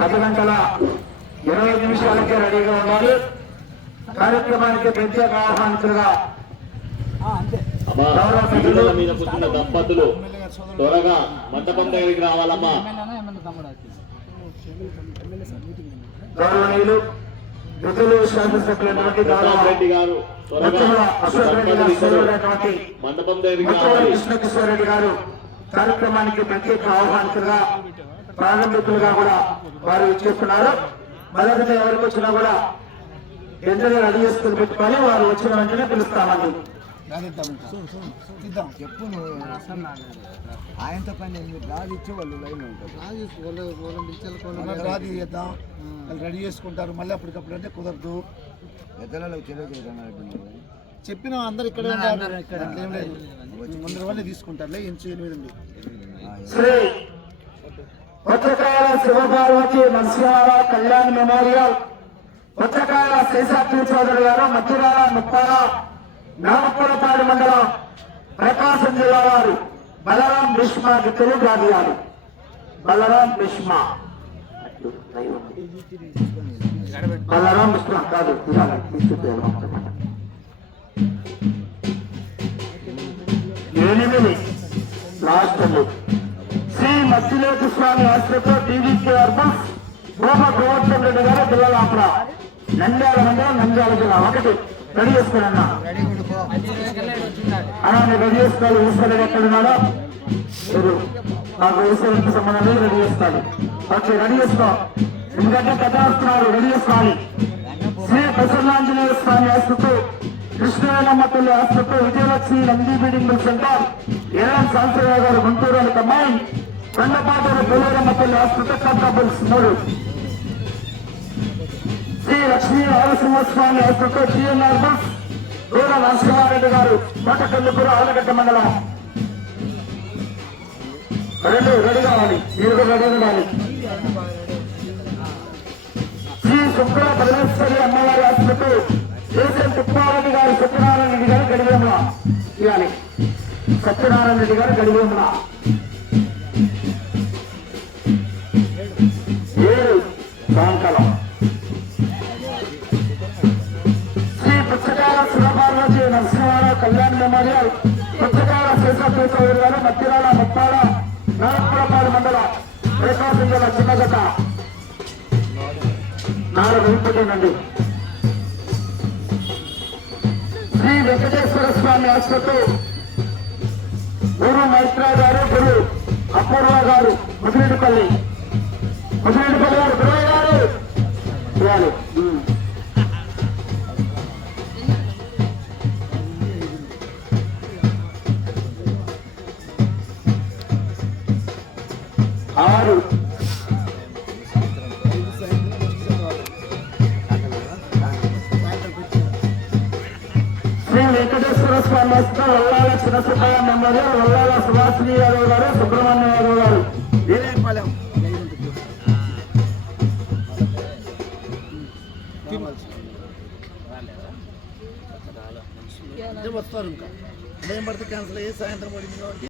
10:20 రెడీగా ఉండాలి. కార్యక్రమానికి ప్రత్యేక ఆహ్వానితులుగా మీద కూర్చున్న దంపతులు త్వరగా మండపం దగ్గరికి రావాలమ్మా. గౌరవనీయులు మిత్రులు శాసనసభ్యులైనటువంటి రెడ్డి గారు మండపం దగ్గరికి రావాలి. కృష్ణకిషోర్ రెడ్డి గారు కార్యక్రమానికి ప్రత్యేక ఆహ్వానితులుగా ప్రారంభికులుగా కూడా వారు ఇచ్చేస్తున్నారు. మొదటిగా ఎవరికి వచ్చినా కూడా వెంటనే రెడీ చేసుకుని పెట్టుకొని వారు వచ్చిన వెంటనే పిలుస్తామండి. చెప్పు ఆయనతో పని రాజు ఇచ్చే వాళ్ళు లైన్ ఉంటారు. రాజు చేద్దాం రెడీ చేసుకుంటారు. మళ్ళీ అప్పటికప్పుడు అంటే కుదరదు. పెద్దలలో చెప్పిన అందరు ఇక్కడే ముందర వాళ్ళే తీసుకుంటారులే. ఏం చేయలేదు. శ్రీ కొత్తకాయల శివపార్వతి నరసింహారావు కళ్యాణ్ మెమోరియల్, కొత్తకాయల శేషాద్రి చౌదరి గారు, మధ్యరాల ముప్పాల నాగపురపాడు మండలం ప్రకాశం జిల్లా వారు బలరాం భీష్మా తెలుగు రాజుగారు. బలరాం భీష్మా బలరాం భీష్మా కాదు ఎనిమిది లాస్ట్ శ్రీ మత్స్యలేఖ స్వామి ఆశ్రతో టీవీకే అర్బస్ గోప గోవర్ధన్ రెడ్డి గారు పిల్లలాపడ నంద్యాల మండలం నంద్యాల జిల్లా. ఒకటి రెడీ చేసుకుని అన్నా రెడీ చేసుకోవాలి. ఈశ్వరుడు ఎక్కడున్నాడో మీరు నాకు ఈశ్వరుడికి సంబంధం లేదు. రెడీ చేసుకోవాలి. ఓకే రెడీ చేసుకో. ఎందుకంటే పెద్ద వస్తున్నారు. రెడీ చేసుకోవాలి. శ్రీ ప్రసన్నాంజనేయ స్వామి ఆశ్రతో కృష్ణవేలమ్మ తల్లి ఆశ్రతో Vijayalakshmi Nandi building center A M Shanthi Rao గారు గుంటూరు కమ్మాయి కొండపాటూరు పులేరమ్మ తల్లి ఆశ్రతో కర్తాబుల్స్ 3. శ్రీ లక్ష్మీ నరసింహస్వామి ఆశ్రతో జిఎన్ఆర్ బస్ దూర నరసింహారెడ్డి గారు కోటకల్లుపుర ఆలగడ్డ మండలం. 2 రెడీ కావాలి. మీరు రెడీ ఉండాలి. శ్రీ శుక్ర పరమేశ్వరి అమ్మవారి ఆశ్రతో దేశం తిప్పారెడ్డి గారు సత్యనారాయణ రెడ్డి గారు గడివేముల ఇవ్వాలి. సత్యనారాయణ రెడ్డి గారు గడివేముల 7 సాయంకాలం. శ్రీ పుచ్చకాయల శివపార్వతి నరసింహారావు కళ్యాణ్ మెమోరియల్, పుచ్చకాయల శేషాద్రి చౌదరి గారు, మధ్యరాల ముప్పాల నాగపురపాడు మండలం ప్రకాశం జిల్లా చిన్నగత 4 నుండి. శ్రీ వెంకటేశ్వర స్వామి ఆశ్రతో గురు మైత్రా గారు, గురు అపూర్వ గారు ముదిరెడ్డిపల్లి గారు గురవయ్య గారు ఇవ్వాలి. శ్రీ వెంకటేశ్వర స్వామి ఆశ్రతో వల్లాల చిన్నసుబ్బయ్య మెమోరియల్, వల్లాల సుభాషిణి యాదవ్ గారు, సుబ్రహ్మణ్య యాదవ్ గారు వీరేపాలెం. వస్తారు. ఇంకా ఉదయం పడితే క్యాన్సిల్ అయ్యి సాయంత్రం పడింది కాబట్టి